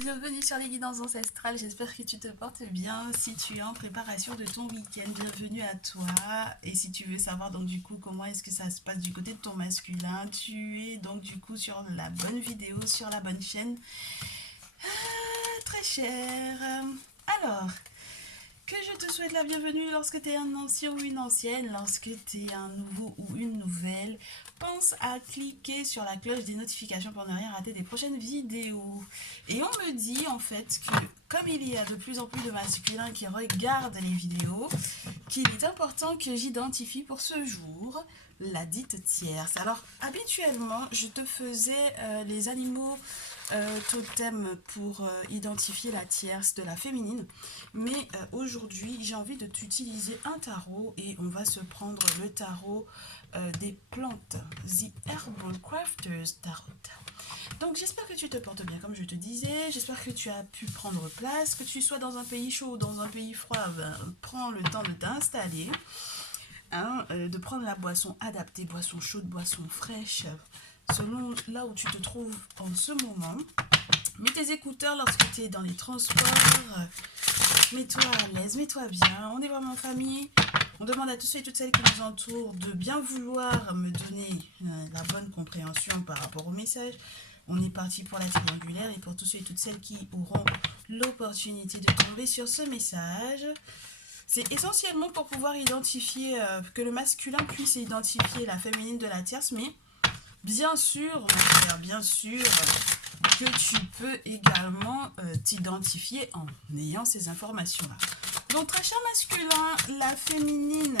Bienvenue sur les guidances ancestrales, j'espère que tu te portes bien. Si tu es en préparation de ton week-end, bienvenue à toi. Et si tu veux savoir donc du coup comment est-ce que ça se passe du côté de ton masculin, tu es donc du coup sur la bonne vidéo, sur la bonne chaîne. Très cher. Alors, que je te souhaite la bienvenue lorsque tu es un ancien ou une ancienne, lorsque tu es un nouveau ou une nouvelle. Pense à cliquer sur la cloche des notifications pour ne rien rater des prochaines vidéos. Et on me dit en fait que comme il y a de plus en plus de masculins qui regardent les vidéos, qu'il est important que j'identifie pour ce jour la dite tierce. Alors habituellement je te faisais les animaux totems pour identifier la tierce de la féminine, mais aujourd'hui j'ai envie de t'utiliser un tarot et on va se prendre le tarot des plantes, The Herbal Crafters Tarot. Donc j'espère que tu te portes bien comme je te disais, j'espère que tu as pu prendre place, que tu sois dans un pays chaud ou dans un pays froid, ben, prends le temps de t'installer, hein, de prendre la boisson adaptée, boisson chaude, boisson fraîche, selon là où tu te trouves en ce moment. Mets tes écouteurs lorsque tu es dans les transports, mets-toi à l'aise, mets-toi bien, on est vraiment en famille. On demande à tous ceux et toutes celles qui nous entourent de bien vouloir me donner la bonne compréhension par rapport au message. On est parti pour la triangulaire et pour tous ceux et toutes celles qui auront l'opportunité de tomber sur ce message. C'est essentiellement pour pouvoir identifier, que le masculin puisse identifier la féminine de la tierce, mais bien sûr, mon frère, bien sûr que tu peux également t'identifier en ayant ces informations-là. Donc, très cher masculin, la féminine,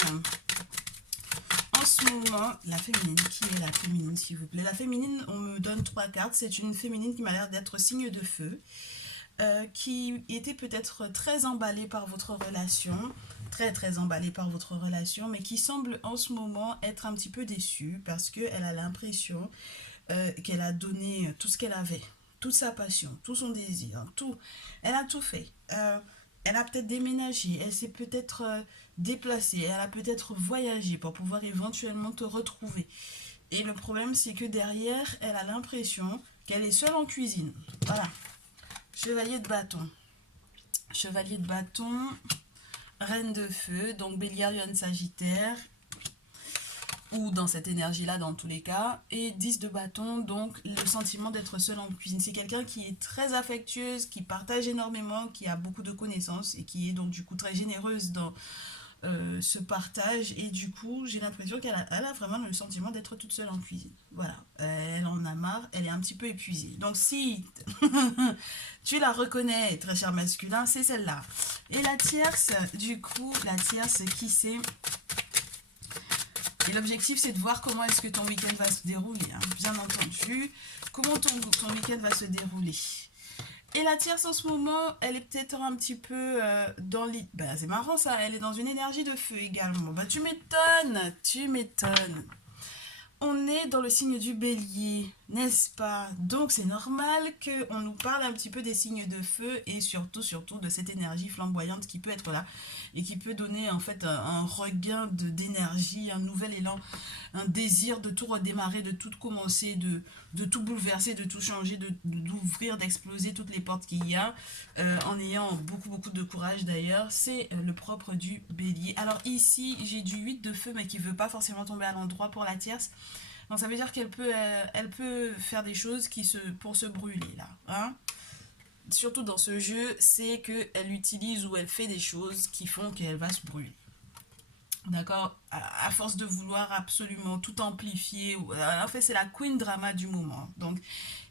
en ce moment, la féminine, qui est la féminine, s'il vous plaît? La féminine, on me donne 3 cartes, c'est une féminine qui m'a l'air d'être signe de feu, qui était peut-être très emballée par votre relation, très emballée par votre relation, mais qui semble en ce moment être un petit peu déçue parce qu'elle a l'impression qu'elle a donné tout ce qu'elle avait, toute sa passion, tout son désir, tout. Elle a tout fait. Elle a peut-être déménagé, elle s'est peut-être déplacée, elle a peut-être voyagé pour pouvoir éventuellement te retrouver. Et le problème, c'est que derrière, elle a l'impression qu'elle est seule en cuisine. Voilà. Chevalier de bâton. Chevalier de bâton, reine de feu, donc Bélier, Lion, Sagittaire, ou dans cette énergie-là dans tous les cas, et 10 de bâton, donc le sentiment d'être seul en cuisine. C'est quelqu'un qui est très affectueuse, qui partage énormément, qui a beaucoup de connaissances et qui est donc du coup très généreuse dans ce partage, et du coup j'ai l'impression qu'elle a vraiment le sentiment d'être toute seule en cuisine. Voilà, elle en a marre, elle est un petit peu épuisée. Donc si tu la reconnais, très cher masculin, c'est celle-là. Et la tierce, du coup, la tierce qui c'est... Et l'objectif, c'est de voir comment est-ce que ton week-end va se dérouler, hein, bien entendu. Comment ton week-end va se dérouler. Et la tierce, en ce moment, elle est peut-être un petit peu dans les... Bah, c'est marrant, ça. Elle est dans une énergie de feu également. Bah, tu m'étonnes, tu m'étonnes. On est dans le signe du bélier, n'est-ce pas? Donc c'est normal qu'on nous parle un petit peu des signes de feu et surtout de cette énergie flamboyante qui peut être là et qui peut donner en fait un regain d'énergie, un nouvel élan, un désir de tout redémarrer, de tout commencer, de tout bouleverser, de tout changer, d'ouvrir, d'exploser toutes les portes qu'il y a, en ayant beaucoup de courage d'ailleurs. C'est le propre du bélier. Alors ici j'ai du 8 de feu mais qui ne veut pas forcément tomber à l'endroit pour la tierce. Donc ça veut dire elle peut faire des choses pour se brûler là. Hein, surtout dans ce jeu, c'est qu'elle utilise ou elle fait des choses qui font qu'elle va se brûler. D'accord, à force de vouloir absolument tout amplifier. En fait, c'est la queen drama du moment. Donc,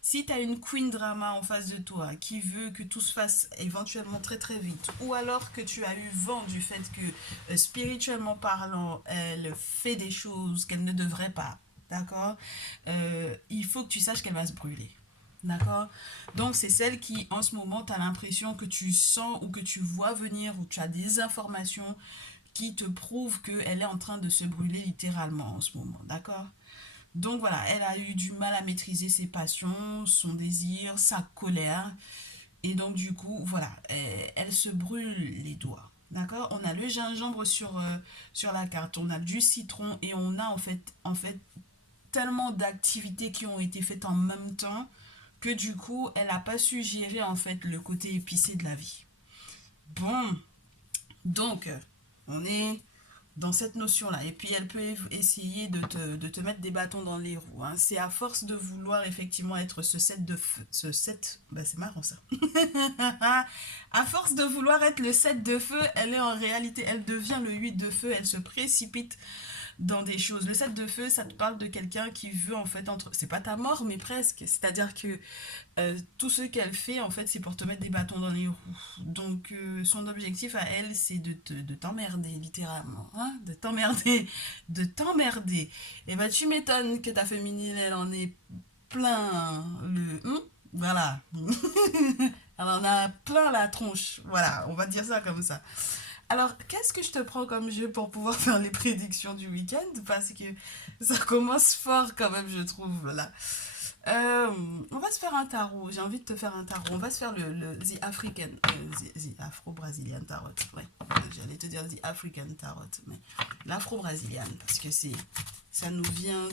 si tu as une queen drama en face de toi qui veut que tout se fasse éventuellement très vite, ou alors que tu as eu vent du fait que, spirituellement parlant, elle fait des choses qu'elle ne devrait pas, d'accord, il faut que tu saches qu'elle va se brûler. D'accord. Donc, c'est celle qui, en ce moment, tu as l'impression que tu sens ou que tu vois venir, ou tu as des informations qui te prouvent qu'elle est en train de se brûler littéralement en ce moment. D'accord. Donc voilà, elle a eu du mal à maîtriser ses passions, son désir, sa colère. Et donc du coup, voilà, elle se brûle les doigts. D'accord. On a le gingembre sur la carte, on a du citron et on a en fait tellement d'activités qui ont été faites en même temps que du coup, elle n'a pas su gérer en fait le côté épicé de la vie. Bon, donc, on est dans cette notion-là. Et puis, elle peut essayer de te mettre des bâtons dans les roues. Hein. C'est à force de vouloir effectivement être ce set de feu. Ce set, bah, c'est marrant ça. À force de vouloir être le 7 de feu, elle est en réalité, elle devient le 8 de feu, elle se précipite dans des choses. Le 7 de feu, ça te parle de quelqu'un qui veut en fait entre... C'est pas ta mort, mais presque. C'est-à-dire que tout ce qu'elle fait, en fait, c'est pour te mettre des bâtons dans les roues. Donc, son objectif à elle, c'est de t'emmerder, littéralement. Hein, de t'emmerder. De t'emmerder. Et bah, tu m'étonnes que ta féminine, elle en est plein voilà. Elle en a plein la tronche. Voilà, on va dire ça comme ça. Alors, qu'est-ce que je te prends comme jeu pour pouvoir faire les prédictions du week-end? Parce que ça commence fort quand même, je trouve, là. On va se faire un tarot. J'ai envie de te faire un tarot. On va se faire le The African, the Afro-Brazilian Tarot. Ouais, j'allais te dire The African Tarot, mais l'Afro-Brazilian, parce que ça nous vient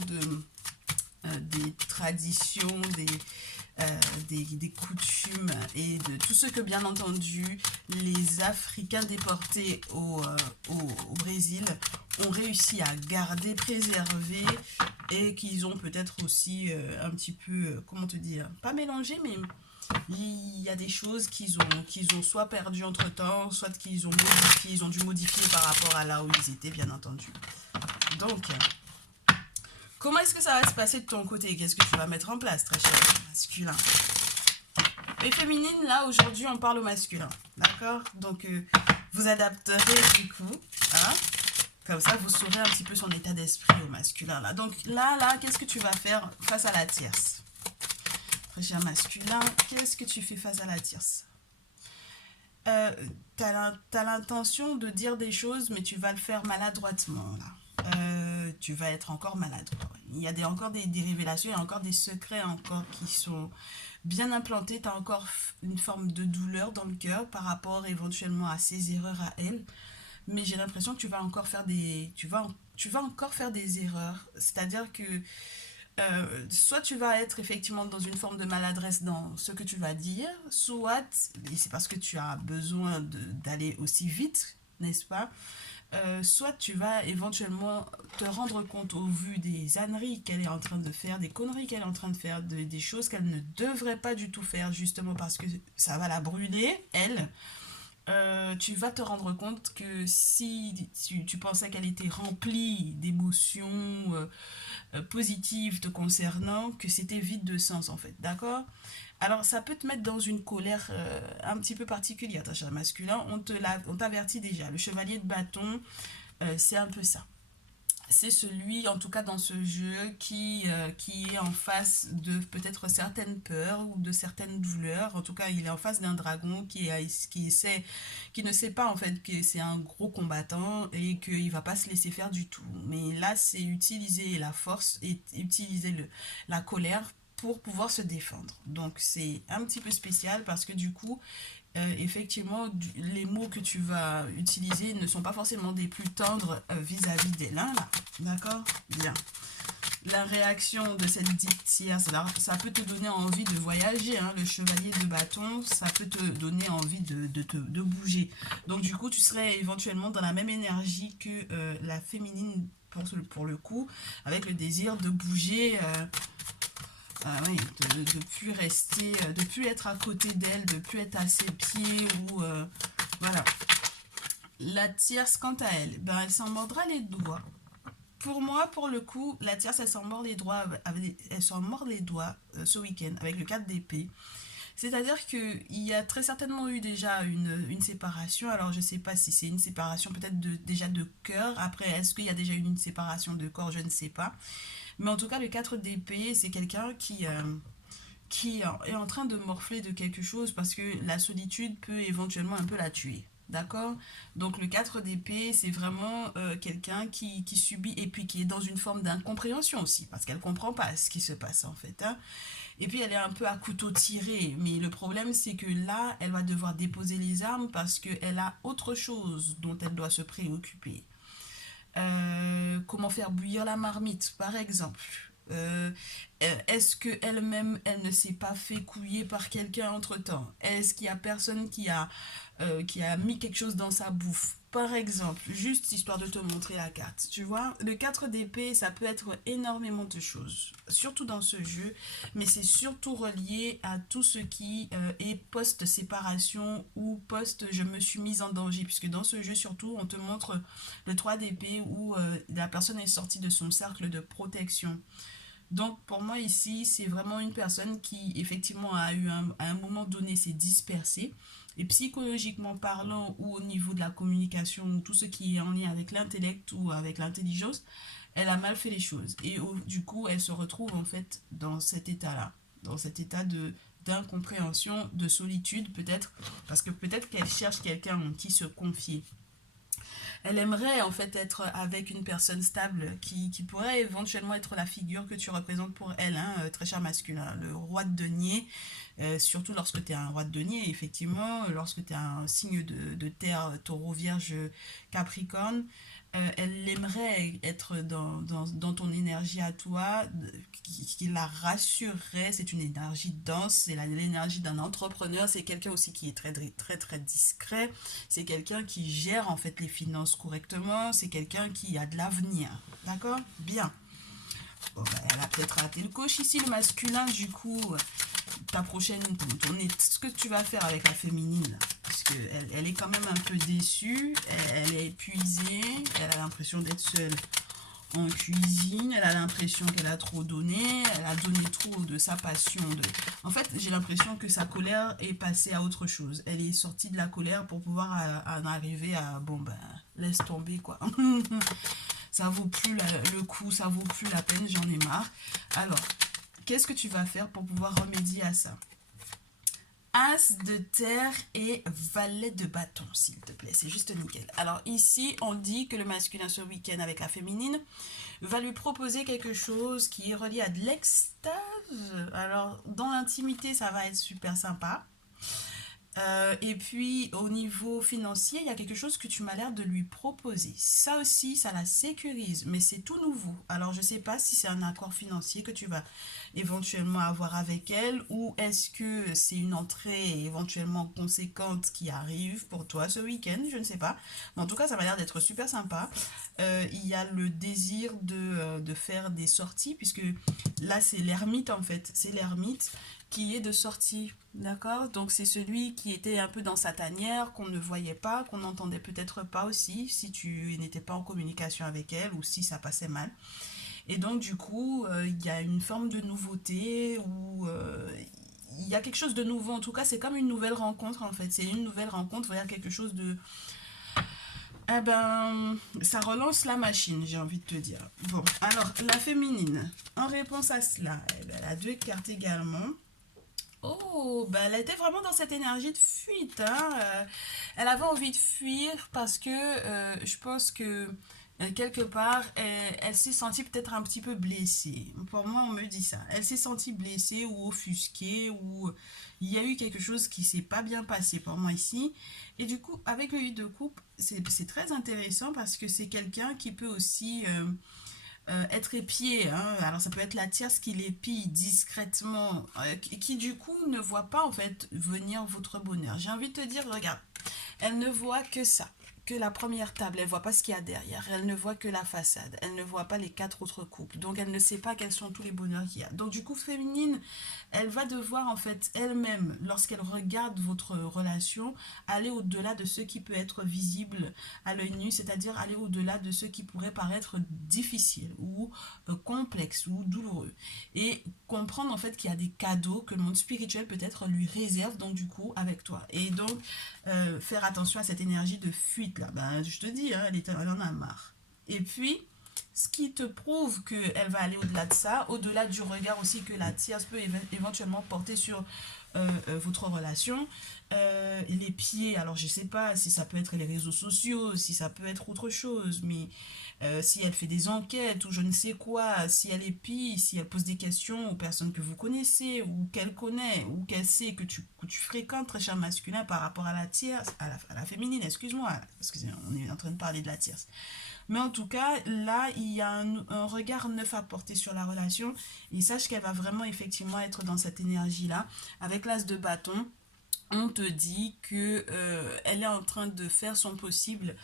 des traditions, des coutumes et de tout ce que, bien entendu, les Africains déportés au Brésil ont réussi à garder, préserver et qu'ils ont peut-être aussi un petit peu, comment te dire, pas mélangé, mais il y a des choses qu'ils ont soit perdues entre-temps, soit qu'ils ont modifié, ils ont dû modifier par rapport à là où ils étaient, bien entendu. Donc, comment est-ce que ça va se passer de ton côté? Qu'est-ce que tu vas mettre en place, très cher masculin? Et féminine, là, aujourd'hui, on parle au masculin. D'accord? Donc, vous adapterez du coup. Hein? Comme ça, vous saurez un petit peu son état d'esprit au masculin. Là. Donc, là, qu'est-ce que tu vas faire face à la tierce? Très cher masculin, qu'est-ce que tu fais face à la tierce? T'as l'intention de dire des choses, mais tu vas le faire maladroitement, là. Tu vas être encore maladroit. Il y a encore des révélations, il y a encore des secrets encore qui sont bien implantés. Tu as encore une forme de douleur dans le cœur par rapport éventuellement à ces erreurs à elle. Mais j'ai l'impression que tu vas encore faire tu vas encore faire des erreurs. C'est-à-dire que soit tu vas être effectivement dans une forme de maladresse dans ce que tu vas dire, soit, et c'est parce que tu as besoin d'aller aussi vite, n'est-ce pas? Soit tu vas éventuellement te rendre compte au vu des âneries qu'elle est en train de faire, des conneries qu'elle est en train de faire, des choses qu'elle ne devrait pas du tout faire, justement parce que ça va la brûler, elle. Tu vas te rendre compte que si tu pensais qu'elle était remplie d'émotions positives te concernant, que c'était vide de sens en fait, d'accord? Alors ça peut te mettre dans une colère un petit peu particulière, ta cher masculin, on t'avertit déjà, le chevalier de bâton, c'est un peu ça. C'est celui, en tout cas dans ce jeu, qui est en face de peut-être certaines peurs ou de certaines douleurs. En tout cas, il est en face d'un dragon qui ne sait pas en fait que c'est un gros combattant et qu'il ne va pas se laisser faire du tout. Mais là, c'est utiliser la force et utiliser la colère pour pouvoir se défendre. Donc c'est un petit peu spécial parce que du coup, effectivement, les mots que tu vas utiliser ne sont pas forcément des plus tendres vis-à-vis d'elle. Hein, là. D'accord? Bien. La réaction de cette dite tierce, ça peut te donner envie de voyager. Hein, le chevalier de bâton, ça peut te donner envie de bouger. Donc du coup, tu serais éventuellement dans la même énergie que la féminine pour le coup, avec le désir de bouger... oui, de plus rester, de plus être à côté d'elle, de plus être à ses pieds ou voilà. La tierce, quant à elle, ben elle s'en mordra les doigts. Pour moi, pour le coup, la tierce, elle s'en mord les doigts, elle s'en mord les doigts ce week-end avec le 4 d'épée. C'est-à-dire qu'il y a très certainement eu déjà une séparation. Alors, je ne sais pas si c'est une séparation peut-être déjà de cœur. Après, est-ce qu'il y a déjà eu une séparation de corps? Je ne sais pas. Mais en tout cas, le 4 d'épée, c'est quelqu'un qui est en train de morfler de quelque chose parce que la solitude peut éventuellement un peu la tuer. D'accord? Donc le 4 d'épée, c'est vraiment quelqu'un qui subit et puis qui est dans une forme d'incompréhension aussi, parce qu'elle ne comprend pas ce qui se passe en fait. Hein. Et puis elle est un peu à couteau tiré, mais le problème c'est que là, elle va devoir déposer les armes parce qu'elle a autre chose dont elle doit se préoccuper. Comment faire bouillir la marmite, par exemple. Est-ce qu'elle-même, elle ne s'est pas fait couiller par quelqu'un entre-temps? Est-ce qu'il y a personne qui a mis quelque chose dans sa bouffe? Par exemple, juste histoire de te montrer la carte. Tu vois, le 4 d'épée, ça peut être énormément de choses, surtout dans ce jeu, mais c'est surtout relié à tout ce qui est post-séparation ou post-je me suis mise en danger, puisque dans ce jeu, surtout, on te montre le 3 d'épée où la personne est sortie de son cercle de protection. Donc pour moi ici, c'est vraiment une personne qui effectivement a eu à un moment donné s'est dispersée. Et psychologiquement parlant ou au niveau de la communication ou tout ce qui est en lien avec l'intellect ou avec l'intelligence, elle a mal fait les choses. Et du coup, elle se retrouve en fait dans cet état-là, dans cet état de d'incompréhension, de solitude peut-être, parce que peut-être qu'elle cherche quelqu'un en qui se confier. Elle aimerait en fait être avec une personne stable qui pourrait éventuellement être la figure que tu représentes pour elle, hein, très cher masculin, le roi de denier, surtout lorsque tu es un roi de denier, effectivement, lorsque tu es un signe de terre, taureau, vierge, capricorne, elle aimerait être dans ton énergie à toi, qui la rassurerait. C'est une énergie dense, c'est l'énergie d'un entrepreneur, c'est quelqu'un aussi qui est très, très, très discret, c'est quelqu'un qui gère en fait les finances correctement, c'est quelqu'un qui a de l'avenir. D'accord? Bien. Bon, bah, elle a peut-être raté le coche ici, le masculin, du coup, ta prochaine, ce que tu vas faire avec la féminine, parce qu'elle elle est quand même un peu déçue, elle est épuisée, elle a l'impression d'être seule en cuisine, elle a l'impression qu'elle a trop donné, elle a donné trop de sa passion. En fait, j'ai l'impression que sa colère est passée à autre chose. Elle est sortie de la colère pour pouvoir en arriver à, bon ben, laisse tomber quoi. Ça vaut plus le coup, ça vaut plus la peine, j'en ai marre. Alors, qu'est-ce que tu vas faire pour pouvoir remédier à ça? As de terre et valet de bâton, s'il te plaît. C'est juste nickel. Alors ici, on dit que le masculin ce week-end avec la féminine va lui proposer quelque chose qui est relié à de l'extase. Alors, dans l'intimité, ça va être super sympa. Et puis au niveau financier, il y a quelque chose que tu m'as l'air de lui proposer. Ça aussi, ça la sécurise, mais c'est tout nouveau. Alors je ne sais pas si c'est un accord financier que tu vas éventuellement avoir avec elle ou est-ce que c'est une entrée éventuellement conséquente qui arrive pour toi ce week-end, je ne sais pas. Mais en tout cas, ça m'a l'air d'être super sympa. Il y a le désir de faire des sorties, puisque là c'est l'ermite en fait, c'est l'ermite qui est de sortie, d'accord? Donc c'est celui qui était un peu dans sa tanière, qu'on ne voyait pas, qu'on n'entendait peut-être pas aussi, si tu n'étais pas en communication avec elle ou si ça passait mal. Et donc du coup, il y a une forme de nouveauté ou il y a quelque chose de nouveau. En tout cas, c'est comme une nouvelle rencontre en fait. C'est une nouvelle rencontre, il y a quelque chose de... Eh ben, ça relance la machine, j'ai envie de te dire. Bon, alors, la féminine, en réponse à cela, eh ben, elle a deux cartes également. Oh, bah elle était vraiment dans cette énergie de fuite, hein. Elle avait envie de fuir parce que je pense que quelque part, elle s'est sentie peut-être un petit peu blessée. Pour moi, on me dit ça. Elle s'est sentie blessée ou offusquée ou il y a eu quelque chose qui s'est pas bien passé pour moi ici. Et du coup, avec le 8 de coupe, c'est très intéressant parce que c'est quelqu'un qui peut aussi être épié, hein. Alors ça peut être la tierce qui l'épie discrètement, qui du coup ne voit pas en fait venir votre bonheur. J'ai envie de te dire, regarde, elle ne voit que ça, que la première table, elle voit pas ce qu'il y a derrière, elle ne voit que la façade, elle ne voit pas les quatre autres couples, donc elle ne sait pas quels sont tous les bonheurs qu'il y a. Donc du coup, féminine, elle va devoir en fait elle-même, lorsqu'elle regarde votre relation, aller au-delà de ce qui peut être visible à l'œil nu, c'est-à-dire aller au-delà de ce qui pourrait paraître difficile ou complexe ou douloureux. Et comprendre en fait qu'il y a des cadeaux que le monde spirituel peut-être lui réserve donc du coup avec toi. Et donc faire attention à cette énergie de fuite là. Ben, je te dis, hein, elle en a marre. Et puis, ce qui te prouve qu'elle va aller au-delà de ça, au-delà du regard aussi que la tierce peut éventuellement porter sur votre relation. Les pieds, alors je sais pas si ça peut être les réseaux sociaux, si ça peut être autre chose, mais si elle fait des enquêtes ou je ne sais quoi, si elle épie, si elle pose des questions aux personnes que vous connaissez ou qu'elle connaît ou qu'elle sait que tu fréquentes, très cher masculin, par rapport à la tierce, à la féminine, excuse-moi, parce qu'on est en train de parler de la tierce. Mais en tout cas, là, il y a un regard neuf à porter sur la relation. Et sache qu'elle va vraiment effectivement être dans cette énergie-là. Avec l'as de bâton, on te dit que elle est en train de faire son possible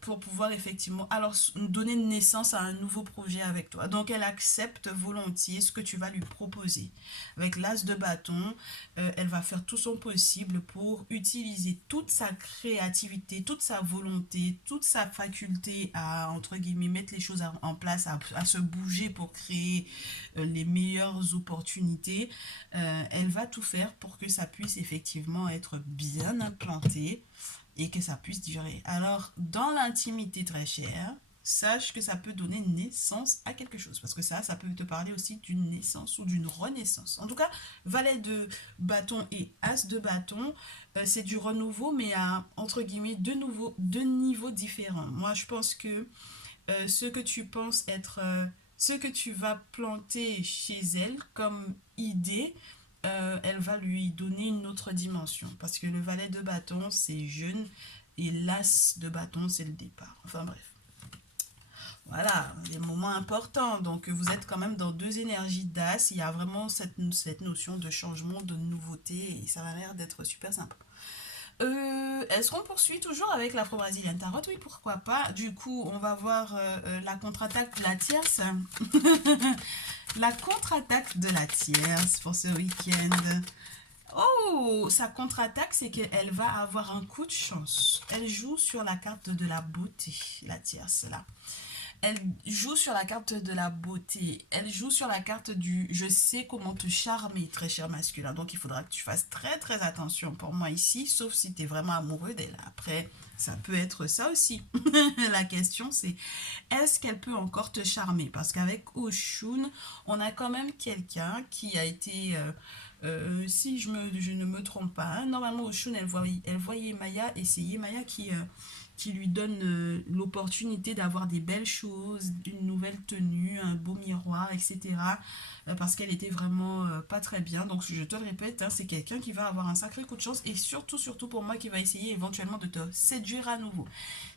pour pouvoir effectivement alors donner naissance à un nouveau projet avec toi. Donc elle accepte volontiers ce que tu vas lui proposer. Avec l'as de bâton, elle va faire tout son possible pour utiliser toute sa créativité, toute sa volonté, toute sa faculté à, entre guillemets, mettre les choses en place, à se bouger pour créer les meilleures opportunités. Elle va tout faire pour que ça puisse effectivement être bien implanté et que ça puisse durer. Alors, dans l'intimité très chère, sache que ça peut donner naissance à quelque chose. Parce que ça peut te parler aussi d'une naissance ou d'une renaissance. En tout cas, valet de bâton et as de bâton, c'est du renouveau, mais à, entre guillemets, deux niveaux différents. Moi, je pense que ce que tu penses être... ce que tu vas planter chez elle comme idée, elle va lui donner une autre dimension. Parce que le valet de bâton, c'est jeune, et l'as de bâton, c'est le départ. Enfin bref. Voilà, les moments importants. Donc vous êtes quand même dans deux énergies d'as. Il y a vraiment cette notion de changement, de nouveauté, et ça va l'air d'être super sympa. Est-ce qu'on poursuit toujours avec l'Afro-Brésilienne Tarot? Oui, pourquoi pas. Du coup, on va voir la contre-attaque de la tierce. La contre-attaque de la tierce pour ce week-end. Oh, sa contre-attaque, c'est qu'elle va avoir un coup de chance. Elle joue sur la carte de la beauté, la tierce, là. Elle joue sur la carte de la beauté. Elle joue sur la carte du je sais comment te charmer, très cher masculin. Donc il faudra que tu fasses très très attention pour moi ici, sauf si tu es vraiment amoureux d'elle. Après, ça peut être ça aussi. La question c'est est-ce qu'elle peut encore te charmer? Parce qu'avec Oshun, on a quand même quelqu'un qui a été... si je ne me trompe pas, hein, normalement Oshun, elle voyait Maya et c'est Yemaya qui lui donne l'opportunité d'avoir des belles choses, une nouvelle tenue, un beau miroir, etc. Parce qu'elle était vraiment pas très bien. Donc je te le répète, hein, c'est quelqu'un qui va avoir un sacré coup de chance et surtout pour moi qui va essayer éventuellement de te séduire à nouveau.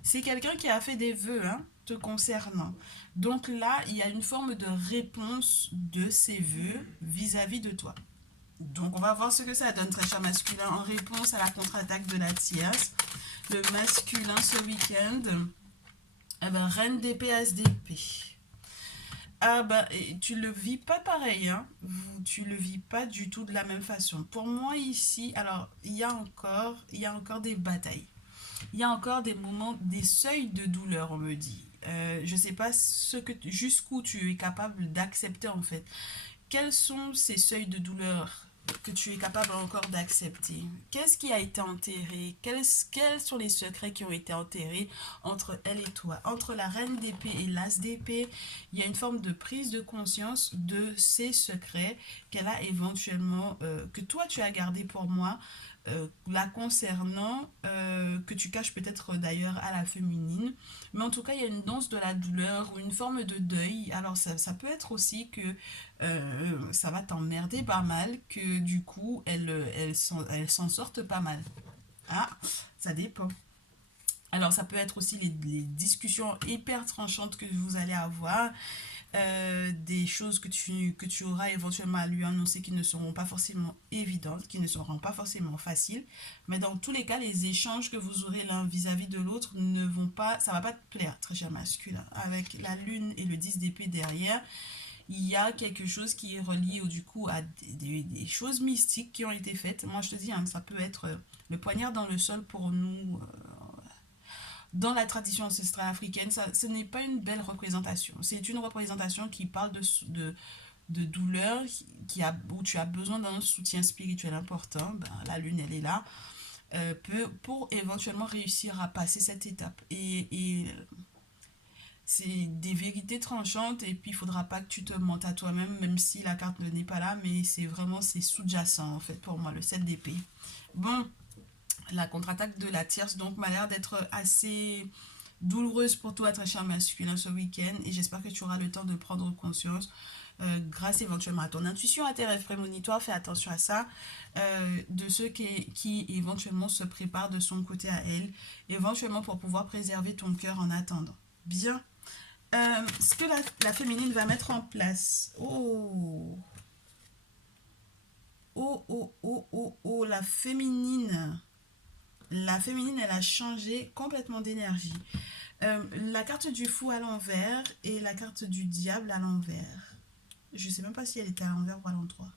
C'est quelqu'un qui a fait des vœux hein, te concernant. Donc là, il y a une forme de réponse de ses vœux vis-à-vis de toi. Donc on va voir ce que ça donne, très cher masculin, en réponse à la contre-attaque de la tierce. Le masculin ce week-end, eh ben, reine d'épée, as d'épée. Ah bah, tu le vis pas pareil, hein. Tu le vis pas du tout de la même façon. Pour moi ici, alors il y a encore des batailles. Il y a encore des moments, des seuils de douleur, on me dit. Je sais pas jusqu'où tu es capable d'accepter en fait. Quels sont ces seuils de douleur que tu es capable encore d'accepter? Qu'est-ce qui a été enterré? Quels sont les secrets qui ont été enterrés entre elle et toi? Entre la reine d'épée et l'as d'épée, il y a une forme de prise de conscience de ces secrets qu'elle a éventuellement, que toi tu as gardé pour moi, la concernant, que tu caches peut-être d'ailleurs à la féminine. Mais en tout cas, il y a une danse de la douleur ou une forme de deuil. Alors ça peut être aussi que ça va t'emmerder pas mal, que du coup, elle s'en sortent pas mal. Ah, ça dépend. Alors ça peut être aussi les discussions hyper tranchantes que vous allez avoir, des choses que tu auras éventuellement à lui annoncer qui ne seront pas forcément évidentes, qui ne seront pas forcément faciles. Mais dans tous les cas, les échanges que vous aurez l'un vis-à-vis de l'autre ne vont pas, ça va pas te plaire, très cher masculin. Avec la lune et le 10 d'épée derrière, il y a quelque chose qui est relié du coup à des choses mystiques qui ont été faites. Moi je te dis, hein, ça peut être le poignard dans le sol pour nous. Dans la tradition ancestrale africaine, ce n'est pas une belle représentation. C'est une représentation qui parle de douleur, où tu as besoin d'un soutien spirituel important. Ben, la lune, elle est là, pour éventuellement réussir à passer cette étape. Et c'est des vérités tranchantes, et puis il faudra pas que tu te mentes à toi-même, même si la carte n'est pas là, mais c'est sous-jacent, en fait, pour moi, le 7 d'épée. Bon, la contre-attaque de la tierce donc m'a l'air d'être assez douloureuse pour toi, très cher masculin, ce week-end, et j'espère que tu auras le temps de prendre conscience, grâce éventuellement à ton intuition, à tes rêves prémonitoires, fais attention à ça, de ceux qui éventuellement se préparent de son côté à elle, éventuellement pour pouvoir préserver ton cœur en attendant. Bien. Ce que la féminine va mettre en place. Oh, oh, oh, oh, oh, oh, la féminine. La féminine, elle a changé complètement d'énergie. La carte du fou à l'envers et la carte du diable à l'envers. Je sais même pas si elle était à l'envers ou à l'endroit.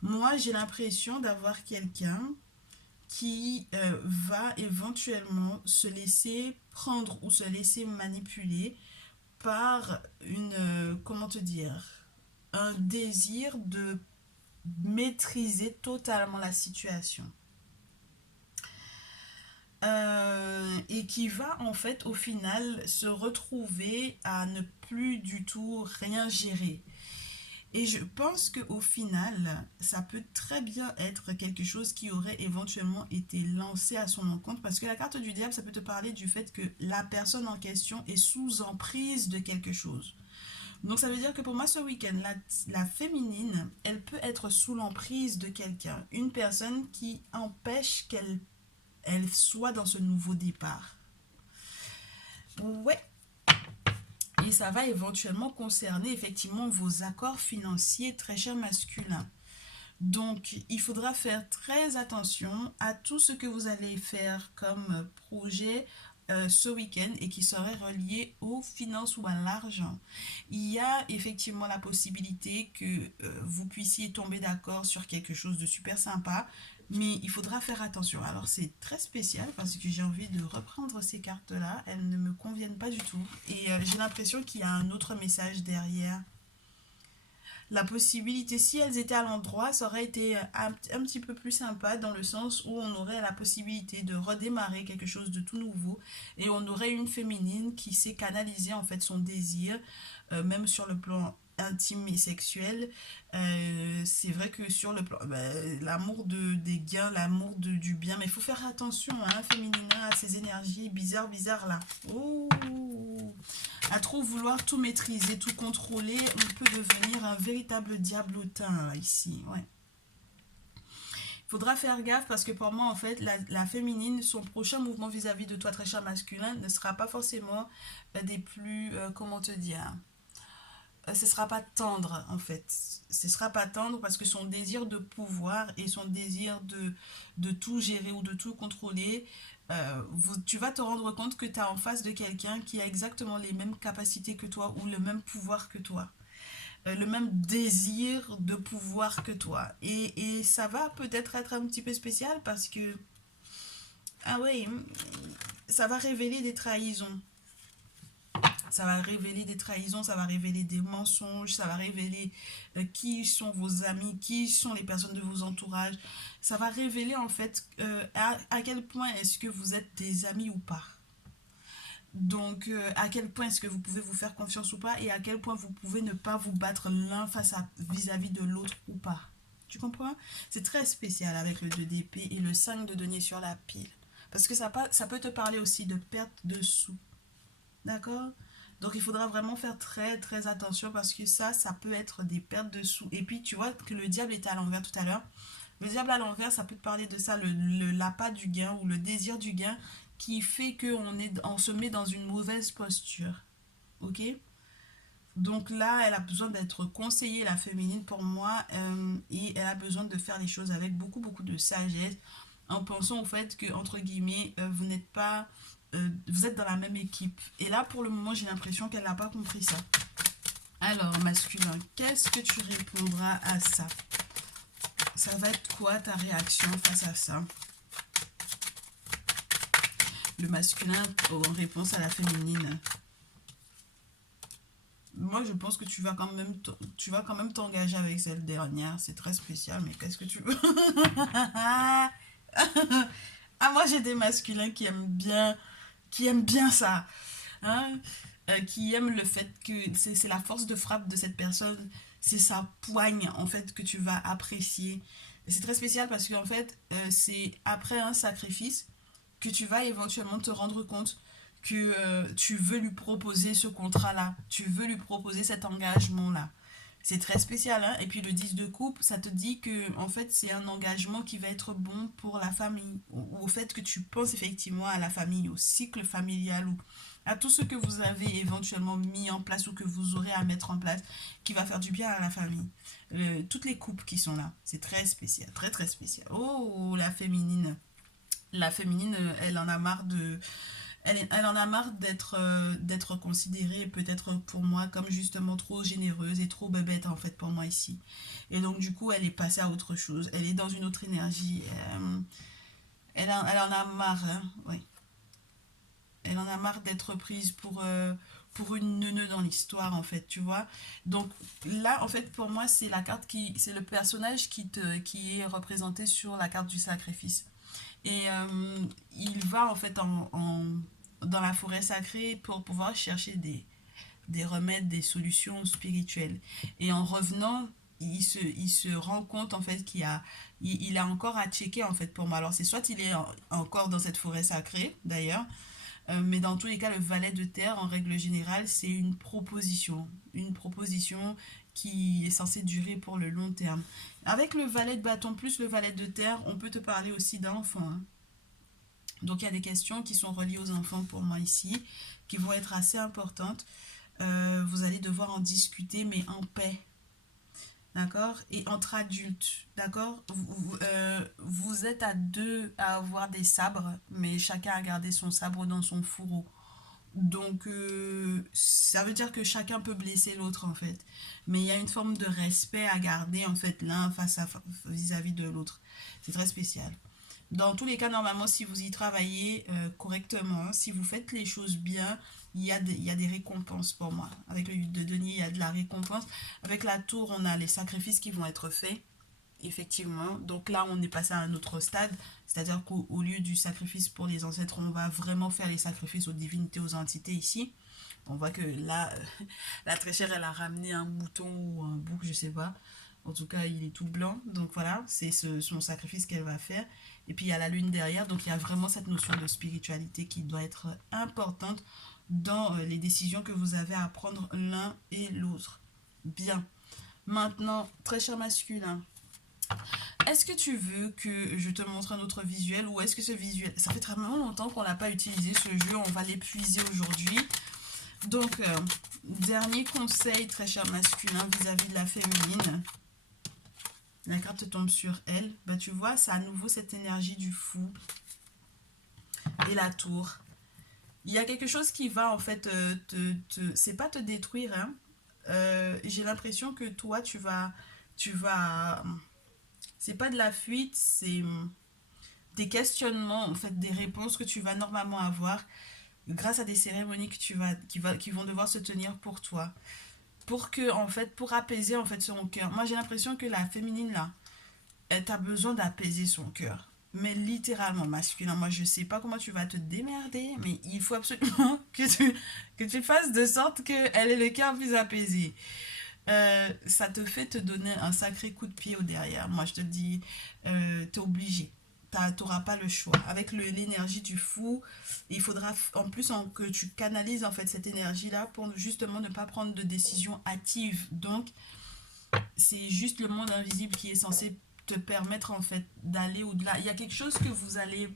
Moi, j'ai l'impression d'avoir quelqu'un qui va éventuellement se laisser prendre ou se laisser manipuler par une, comment te dire, un désir de maîtriser totalement la situation. Et qui va en fait au final se retrouver à ne plus du tout rien gérer. Et je pense qu'au final, ça peut très bien être quelque chose qui aurait éventuellement été lancé à son encontre. Parce que la carte du diable, ça peut te parler du fait que la personne en question est sous emprise de quelque chose. Donc ça veut dire que pour moi ce week-end, la féminine, elle peut être sous l'emprise de quelqu'un. Une personne qui empêche qu'elle soit dans ce nouveau départ. Ouais. Et ça va éventuellement concerner effectivement vos accords financiers, très chers masculins. Donc, il faudra faire très attention à tout ce que vous allez faire comme projet ce week-end et qui serait relié aux finances ou à l'argent. Il y a effectivement la possibilité que vous puissiez tomber d'accord sur quelque chose de super sympa, mais il faudra faire attention. Alors, c'est très spécial parce que j'ai envie de reprendre ces cartes-là. Elles ne me conviennent pas du tout. Et j'ai l'impression qu'il y a un autre message derrière la possibilité, si elles étaient à l'endroit, ça aurait été un petit peu plus sympa dans le sens où on aurait la possibilité de redémarrer quelque chose de tout nouveau et on aurait une féminine qui sait canaliser en fait son désir, même sur le plan intime et sexuel. C'est vrai que sur le plan, l'amour des gains, l'amour du bien, mais il faut faire attention, hein, féminin, à ces énergies bizarres là. Oh, à trop vouloir tout maîtriser, tout contrôler, on peut devenir un véritable diablotin là, ici. Ouais. Il faudra faire gaffe parce que pour moi, en fait, la féminine, son prochain mouvement vis-à-vis de toi, très cher masculin, ne sera pas forcément des plus, comment te dire, ce sera pas tendre en fait. Ce sera pas tendre parce que son désir de pouvoir et son désir de tout gérer ou de tout contrôler, tu vas te rendre compte que tu as en face de quelqu'un qui a exactement les mêmes capacités que toi ou le même pouvoir que toi. Le même désir de pouvoir que toi. Et ça va peut-être être un petit peu spécial parce que, ah oui, ça va révéler des trahisons. Ça va révéler des trahisons, ça va révéler des mensonges, ça va révéler qui sont vos amis, qui sont les personnes de vos entourages. Ça va révéler en fait à quel point est-ce que vous êtes des amis ou pas. Donc, à quel point est-ce que vous pouvez vous faire confiance ou pas et à quel point vous pouvez ne pas vous battre l'un face à vis-à-vis de l'autre ou pas. Tu comprends? C'est très spécial avec le 2 d'épée et le 5 de denier sur la pile. Parce que ça peut te parler aussi de perte de sous. D'accord? Donc il faudra vraiment faire très attention parce que ça peut être des pertes de sous. Et puis tu vois que le diable était à l'envers tout à l'heure. Le diable à l'envers, ça peut te parler de ça, l'appât du gain ou le désir du gain qui fait on se met dans une mauvaise posture. Ok? Donc là, elle a besoin d'être conseillée, la féminine pour moi, et elle a besoin de faire les choses avec beaucoup de sagesse, en pensant au fait que, entre guillemets, vous n'êtes pas, vous êtes dans la même équipe. Et là, pour le moment, j'ai l'impression qu'elle n'a pas compris ça. Alors, masculin, qu'est-ce que tu répondras à ça? Ça va être quoi ta réaction face à ça? Le masculin en réponse à la féminine. Moi, je pense que tu vas quand même t'engager avec cette dernière. C'est très spécial, mais qu'est-ce que tu veux? Ah, moi, j'ai des masculins qui aiment bien ça. Hein? Qui aiment le fait que c'est la force de frappe de cette personne. C'est sa poigne, en fait, que tu vas apprécier. Et c'est très spécial parce qu'en fait, c'est après un sacrifice que tu vas éventuellement te rendre compte que tu veux lui proposer ce contrat-là, tu veux lui proposer cet engagement-là. C'est très spécial, hein. Et puis le 10 de coupe, ça te dit que en fait c'est un engagement qui va être bon pour la famille, ou au fait que tu penses effectivement à la famille, au cycle familial, ou à tout ce que vous avez éventuellement mis en place ou que vous aurez à mettre en place, qui va faire du bien à la famille. Toutes les coupes qui sont là, c'est très spécial, très très spécial. Oh, la féminine. La féminine, elle en a marre elle en a marre d'être considérée peut-être pour moi comme justement trop généreuse et trop bébête en fait pour moi ici. Et donc du coup elle est passée à autre chose. Elle est dans une autre énergie. Elle en a marre. Hein, oui. Elle en a marre d'être prise pour une neuneu dans l'histoire en fait, tu vois. Donc là en fait pour moi c'est la carte c'est le personnage qui est représenté sur la carte du sacrifice. Et il va en fait dans la forêt sacrée pour pouvoir chercher des remèdes, des solutions spirituelles. Et en revenant, il se rend compte en fait il a encore à checker en fait pour moi. Alors c'est soit il est encore dans cette forêt sacrée d'ailleurs, mais dans tous les cas le valet de terre en règle générale c'est une proposition qui est censée durer pour le long terme. Avec le valet de bâton plus le valet de terre, on peut te parler aussi d'enfants. Hein. Donc il y a des questions qui sont reliées aux enfants pour moi ici, qui vont être assez importantes. Vous allez devoir en discuter, mais en paix. D'accord. Et entre adultes. D'accord. Vous êtes à deux à avoir des sabres, mais chacun a gardé son sabre dans son fourreau. Donc, ça veut dire que chacun peut blesser l'autre, en fait. Mais il y a une forme de respect à garder, en fait, l'un vis-à-vis de l'autre. C'est très spécial. Dans tous les cas, normalement, si vous y travaillez correctement, si vous faites les choses bien, il y a des récompenses pour moi. Avec le 8 de denier, il y a de la récompense. Avec la tour, on a les sacrifices qui vont être faits, effectivement. Donc là, on est passé à un autre stade. C'est-à-dire qu'au lieu du sacrifice pour les ancêtres, on va vraiment faire les sacrifices aux divinités, aux entités ici. On voit que là, la très chère, elle a ramené un mouton ou un bouc, je sais pas. En tout cas, il est tout blanc. Donc voilà, c'est son sacrifice qu'elle va faire. Et puis il y a la lune derrière. Donc il y a vraiment cette notion de spiritualité qui doit être importante dans les décisions que vous avez à prendre l'un et l'autre. Bien. Maintenant, très cher masculin, est-ce que tu veux que je te montre un autre visuel ou est-ce que ce visuel... Ça fait très longtemps qu'on n'a pas utilisé ce jeu, on va l'épuiser aujourd'hui. Donc, dernier conseil, très cher masculin, vis-à-vis de la féminine. La carte tombe sur elle. Bah, tu vois, c'est à nouveau cette énergie du fou et la tour. Il y a quelque chose qui va en fait c'est pas te détruire, hein. J'ai l'impression que toi, tu vas, c'est pas de la fuite, c'est des questionnements, en fait, des réponses que tu vas normalement avoir grâce à des cérémonies qui vont devoir se tenir pour toi. Pour que, en fait, pour apaiser, en fait, son cœur. Moi, j'ai l'impression que la féminine, là, elle a besoin d'apaiser son cœur. Mais littéralement masculin. Moi, je sais pas comment tu vas te démerder, mais il faut absolument que tu fasses de sorte qu'elle ait le cœur plus apaisé. Ça te fait te donner un sacré coup de pied au derrière. Moi, je te dis, t'es obligé. T'auras pas le choix. Avec l'énergie du fou, il faudra en plus que tu canalises en fait cette énergie-là pour justement ne pas prendre de décision hâtive. Donc, c'est juste le monde invisible qui est censé te permettre en fait d'aller au-delà. Il y a quelque chose que vous allez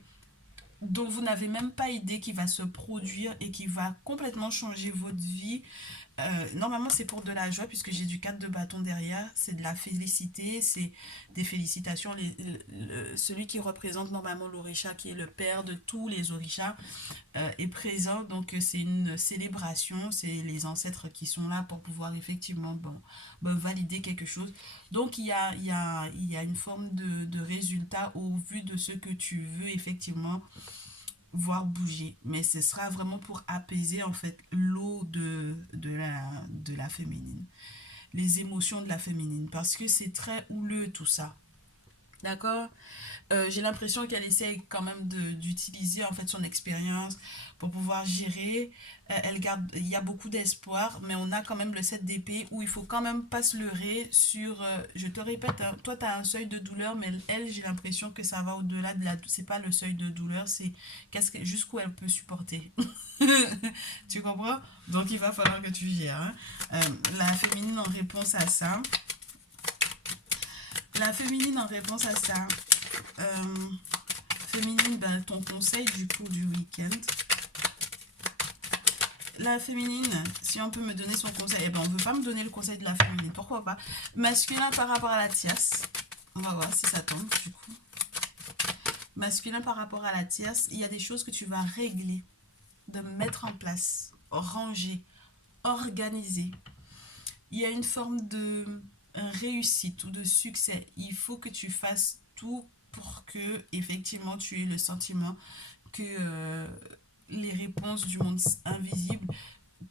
dont vous n'avez même pas idée qui va se produire et qui va complètement changer votre vie. Normalement, c'est pour de la joie puisque j'ai du 4 de bâton derrière. C'est de la félicité, c'est des félicitations. Celui qui représente normalement l'orisha, qui est le père de tous les orishas, est présent. Donc, c'est une célébration. C'est les ancêtres qui sont là pour pouvoir effectivement valider quelque chose. Donc, il y a une forme de résultat au vu de ce que tu veux effectivement voir bouger. Mais ce sera vraiment pour apaiser en fait l'eau de la féminine. Les émotions de la féminine. Parce que c'est très houleux tout ça. D'accord? J'ai l'impression qu'elle essaie quand même d'utiliser en fait son expérience pour pouvoir gérer. Elle garde, il y a beaucoup d'espoir, mais on a quand même le 7 d'épée où il faut quand même pas se leurrer sur. Je te répète, hein, toi tu as un seuil de douleur, mais elle, j'ai l'impression que ça va au-delà de la. C'est pas le seuil de douleur, c'est jusqu'où elle peut supporter. Tu comprends? Donc il va falloir que tu gères, hein. La féminine en réponse à ça. La féminine en réponse à ça. Euh, Féminine, ben, ton conseil du coup du week-end. La féminine, si on peut me donner son conseil, eh ben on veut pas me donner le conseil de la féminine, pourquoi pas. Masculin par rapport à la tierce, on va voir si ça tombe du coup. Masculin par rapport à la tierce, il y a des choses que tu vas régler, de mettre en place, ranger, organiser. Il y a une forme de réussite ou de succès. Il faut que tu fasses tout pour que effectivement tu aies le sentiment que les réponses du monde invisible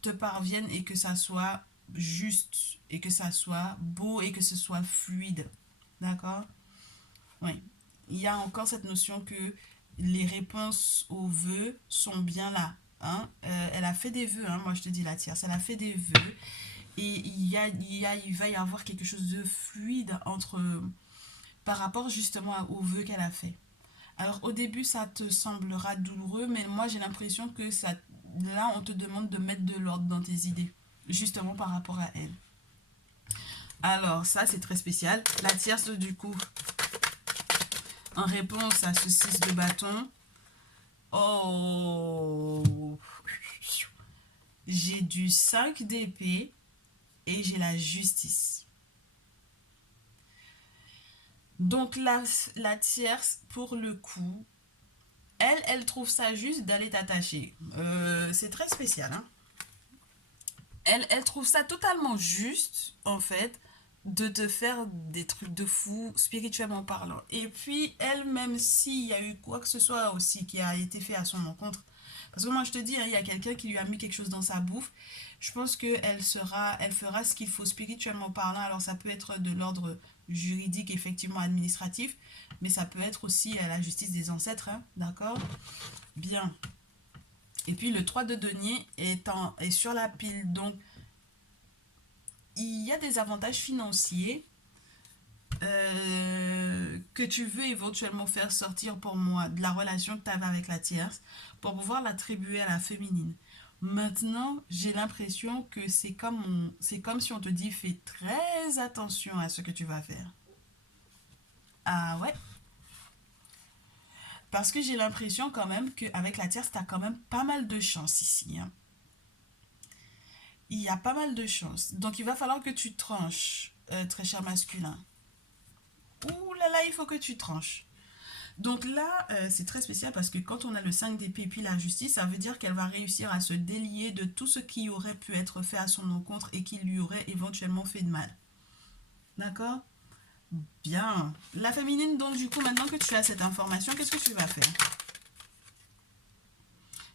te parviennent et que ça soit juste et que ça soit beau et que ce soit fluide. D'accord? Oui. Il y a encore cette notion que les réponses aux vœux sont bien là. Hein? Elle a fait des vœux, hein, moi je te dis la tierce, elle a fait des vœux et il va y avoir quelque chose de fluide entre par rapport justement aux vœux qu'elle a fait. Alors au début ça te semblera douloureux, mais moi j'ai l'impression que ça, là on te demande de mettre de l'ordre dans tes idées, justement par rapport à elle. Alors ça c'est très spécial. La tierce du coup, en réponse à ce 6 de bâton, oh, j'ai du 5 d'épée et j'ai la justice. Donc la tierce, pour le coup, elle trouve ça juste d'aller t'attacher. C'est très spécial, hein. Elle trouve ça totalement juste, en fait, de te faire des trucs de fou, spirituellement parlant. Et puis, elle, même s'il y a eu quoi que ce soit aussi qui a été fait à son encontre, parce que moi, je te dis, hein, il y a quelqu'un qui lui a mis quelque chose dans sa bouffe, je pense qu'elle elle fera ce qu'il faut spirituellement parlant. Alors, ça peut être de l'ordre juridique, effectivement, administratif, mais ça peut être aussi la justice des ancêtres, hein, d'accord? Bien. Et puis le 3 de denier est sur la pile. Donc, il y a des avantages financiers que tu veux éventuellement faire sortir pour moi de la relation que tu avais avec la tierce pour pouvoir l'attribuer à la féminine. Maintenant, j'ai l'impression que c'est comme si on te dit fais très attention à ce que tu vas faire. Ah ouais, parce que j'ai l'impression quand même qu'avec la tierce, tu as quand même pas mal de chance ici, hein. Il y a pas mal de chances. Donc il va falloir que tu tranches, très cher masculin. Ouh là là, il faut que tu tranches. Donc là, c'est très spécial parce que quand on a le 5 d'épée et puis la justice, ça veut dire qu'elle va réussir à se délier de tout ce qui aurait pu être fait à son encontre et qui lui aurait éventuellement fait de mal. D'accord? Bien. La féminine, donc du coup, maintenant que tu as cette information, qu'est-ce que tu vas faire?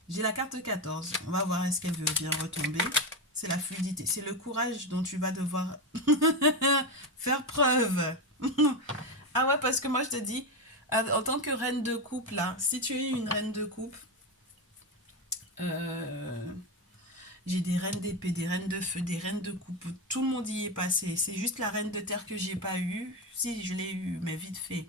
J'ai la carte 14. On va voir est-ce qu'elle veut bien retomber. C'est la fluidité. C'est le courage dont tu vas devoir faire preuve. Ah ouais, parce que moi, je te dis, en tant que reine de coupe, là, si tu es une reine de coupe, euh, j'ai des reines d'épée, des reines de feu, des reines de coupe. Tout le monde y est passé. C'est juste la reine de terre que j'ai pas eue. Si, je l'ai eue, mais vite fait.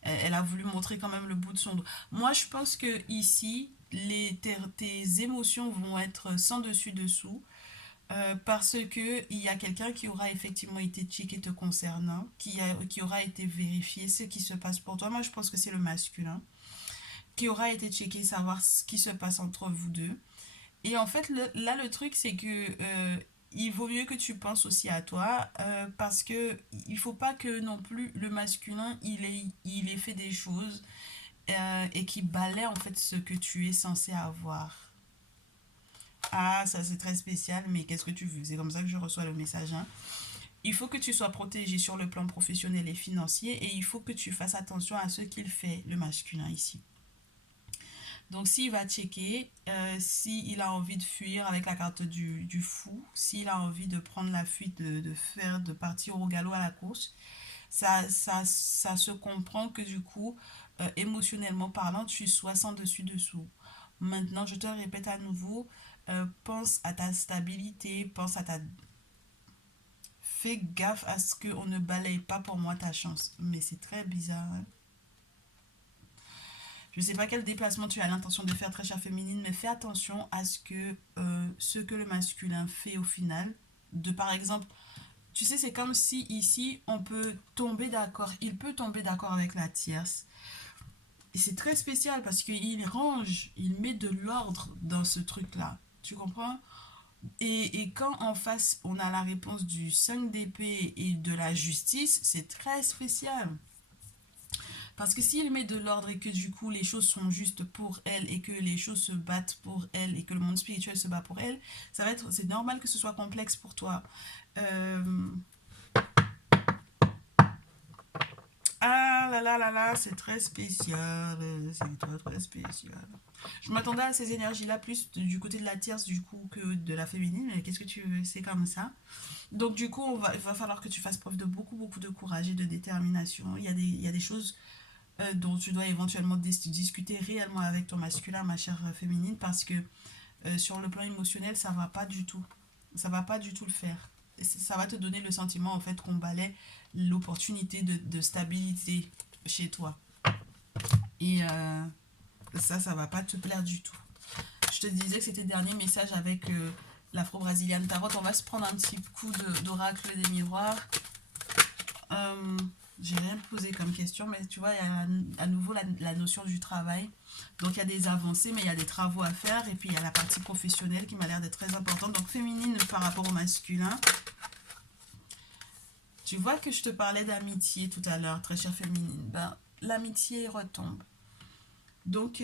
Elle a voulu montrer quand même le bout de son doigt. Moi, je pense que ici, tes émotions vont être sans dessus dessous. Parce que il y a quelqu'un qui aura effectivement été checké te concernant, qui aura été vérifié ce qui se passe pour toi. Moi, je pense que c'est le masculin qui aura été checké, savoir ce qui se passe entre vous deux. Et en fait, là, le truc, c'est que il vaut mieux que tu penses aussi à toi, parce que il faut pas que non plus le masculin, il ait fait des choses et qui balaie en fait ce que tu es censé avoir. Ah, ça c'est très spécial, mais qu'est-ce que tu veux? C'est comme ça que je reçois le message, hein. Il faut que tu sois protégé sur le plan professionnel et financier et il faut que tu fasses attention à ce qu'il fait, le masculin ici. Donc s'il va checker, s'il a envie de fuir avec la carte du fou, s'il a envie de prendre la fuite, de partir au galop à la course, Ça se comprend que du coup, émotionnellement parlant, tu sois sans dessus-dessous. Maintenant, je te le répète à nouveau, pense à ta stabilité, pense à ta... Fais gaffe à ce qu'on ne balaye pas pour moi ta chance. Mais c'est très bizarre, hein. Je ne sais pas quel déplacement tu as l'intention de faire, très chère féminine, mais fais attention à ce que le masculin fait au final. De par exemple, tu sais, c'est comme si ici, on peut tomber d'accord. Il peut tomber d'accord avec la tierce. Et c'est très spécial parce qu'il range, il met de l'ordre dans ce truc-là. Tu comprends? Et quand en face, on a la réponse du 5 d'épée et de la justice, c'est très spécial. Parce que s'il met de l'ordre et que du coup les choses sont justes pour elle et que les choses se battent pour elle et que le monde spirituel se bat pour elle, c'est normal que ce soit complexe pour toi. Euh, Ah là là là là, c'est très spécial, c'est très très spécial. Je m'attendais à ces énergies-là plus du côté de la tierce du coup que de la féminine, mais qu'est-ce que tu veux, c'est comme ça. Donc du coup, il va falloir que tu fasses preuve de beaucoup beaucoup de courage et de détermination. Il y a des choses dont tu dois éventuellement discuter réellement avec ton masculin, ma chère féminine, parce que sur le plan émotionnel, ça va pas du tout. Ça va pas du tout le faire. Ça va te donner le sentiment en fait qu'on balaie l'opportunité de stabilité chez toi. Et ça va pas te plaire du tout. Je te disais que c'était le dernier message avec l'Afro-Brasilian Tarot. On va se prendre un petit coup d'oracle des miroirs. Euh, j'ai rien posé comme question, mais tu vois, il y a à nouveau la notion du travail. Donc, il y a des avancées, mais il y a des travaux à faire. Et puis, il y a la partie professionnelle qui m'a l'air d'être très importante. Donc, féminine par rapport au masculin. Tu vois que je te parlais d'amitié tout à l'heure, très chère féminine. Ben, l'amitié retombe. Donc,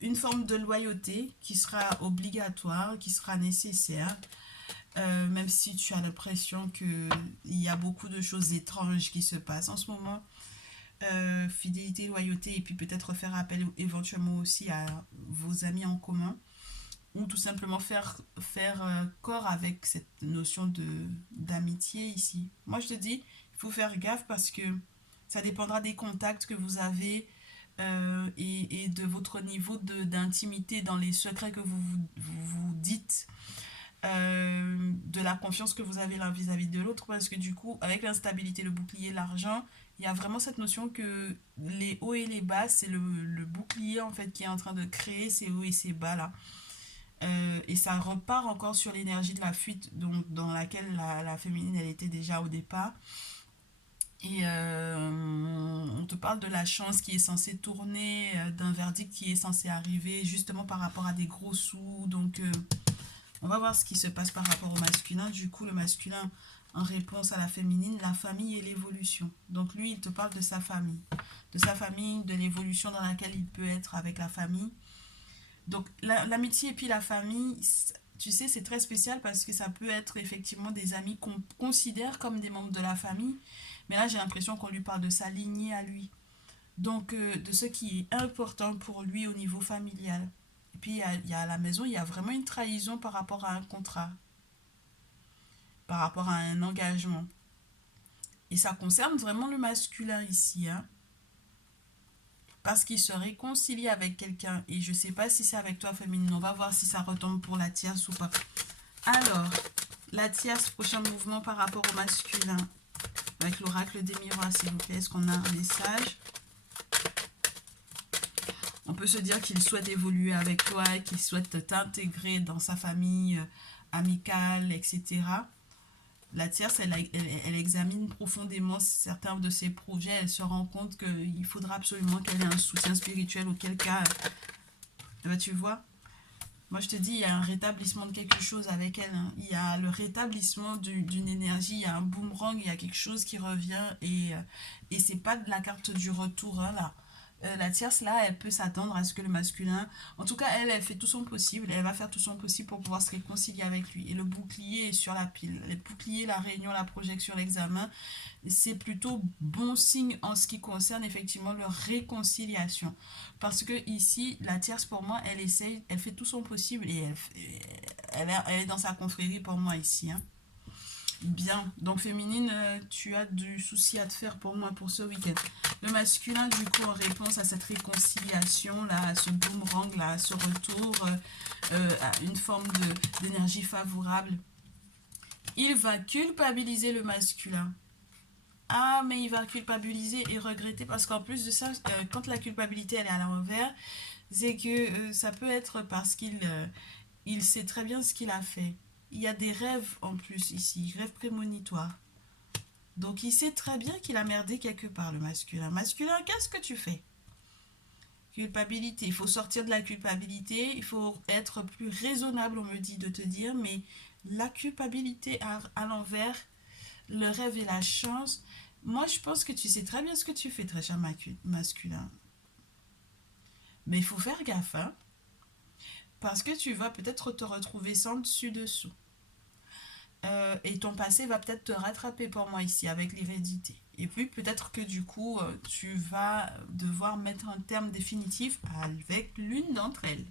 une forme de loyauté qui sera obligatoire, qui sera nécessaire. Même si tu as l'impression qu'il y a beaucoup de choses étranges qui se passent en ce moment. Fidélité, loyauté, et puis peut-être faire appel éventuellement aussi à vos amis en commun, ou tout simplement faire corps avec cette notion d'amitié ici. Moi, je te dis, il faut faire gaffe parce que ça dépendra des contacts que vous avez et de votre niveau d'intimité dans les secrets que vous dites, de la confiance que vous avez l'un vis-à-vis de l'autre, parce que du coup, avec l'instabilité, le bouclier, l'argent, il y a vraiment cette notion que les hauts et les bas, c'est le bouclier en fait qui est en train de créer ces hauts et ces bas là. Et ça repart encore sur l'énergie de la fuite dans laquelle la féminine elle était déjà au départ. Et on te parle de la chance qui est censée tourner, d'un verdict qui est censé arriver justement par rapport à des gros sous. Donc on va voir ce qui se passe par rapport au masculin. Du coup, le masculin, en réponse à la féminine, la famille et l'évolution. Donc lui, il te parle de sa famille, de l'évolution dans laquelle il peut être avec la famille. Donc l'amitié et puis la famille, tu sais, c'est très spécial parce que ça peut être effectivement des amis qu'on considère comme des membres de la famille. Mais là, j'ai l'impression qu'on lui parle de sa lignée à lui. Donc, de ce qui est important pour lui au niveau familial. Et puis, il y a à la maison, il y a vraiment une trahison par rapport à un contrat, par rapport à un engagement. Et ça concerne vraiment le masculin ici, hein, parce qu'il se réconcilie avec quelqu'un. Et je ne sais pas si c'est avec toi, féminine. On va voir si ça retombe pour la tierce ou pas. Alors, la tierce, prochain mouvement par rapport au masculin. Avec l'oracle des miroirs, s'il vous plaît. Est-ce qu'on a un message? On peut se dire qu'il souhaite évoluer avec toi, qu'il souhaite t'intégrer dans sa famille amicale, etc. La tierce, elle examine profondément certains de ses projets. Elle se rend compte qu'il faudra absolument qu'elle ait un soutien spirituel, auquel cas, tu vois, moi je te dis, il y a un rétablissement de quelque chose avec elle, hein. Il y a le rétablissement d'une énergie, il y a un boomerang, il y a quelque chose qui revient et c'est pas de la carte du retour, hein, là. La tierce là, elle peut s'attendre à ce que le masculin, en tout cas elle fait tout son possible, elle va faire tout son possible pour pouvoir se réconcilier avec lui. Et le bouclier est sur la pile. Le bouclier, la réunion, la projection, l'examen, c'est plutôt bon signe en ce qui concerne effectivement leur réconciliation. Parce que ici, la tierce pour moi, elle essaye, elle fait tout son possible et elle est dans sa confrérie pour moi ici, hein. Bien. Donc, féminine, tu as du souci à te faire pour moi pour ce week-end. Le masculin, du coup, en réponse à cette réconciliation-là, à ce boomerang-là, à ce retour, à une forme d'énergie favorable, il va culpabiliser le masculin. Ah, mais il va culpabiliser et regretter parce qu'en plus de ça, quand la culpabilité elle est à l'envers, c'est que ça peut être parce il sait très bien ce qu'il a fait. Il y a des rêves en plus ici, rêves prémonitoires. Donc il sait très bien qu'il a merdé quelque part, le masculin. Masculin, qu'est-ce que tu fais? Culpabilité. Il faut sortir de la culpabilité. Il faut être plus raisonnable, on me dit de te dire. Mais la culpabilité à l'envers, le rêve et la chance. Moi, je pense que tu sais très bien ce que tu fais, très cher masculin. Mais il faut faire gaffe, hein, parce que tu vas peut-être te retrouver sans dessus-dessous. Et ton passé va peut-être te rattraper pour moi ici avec l'hérédité. Et puis peut-être que du coup, tu vas devoir mettre un terme définitif avec l'une d'entre elles.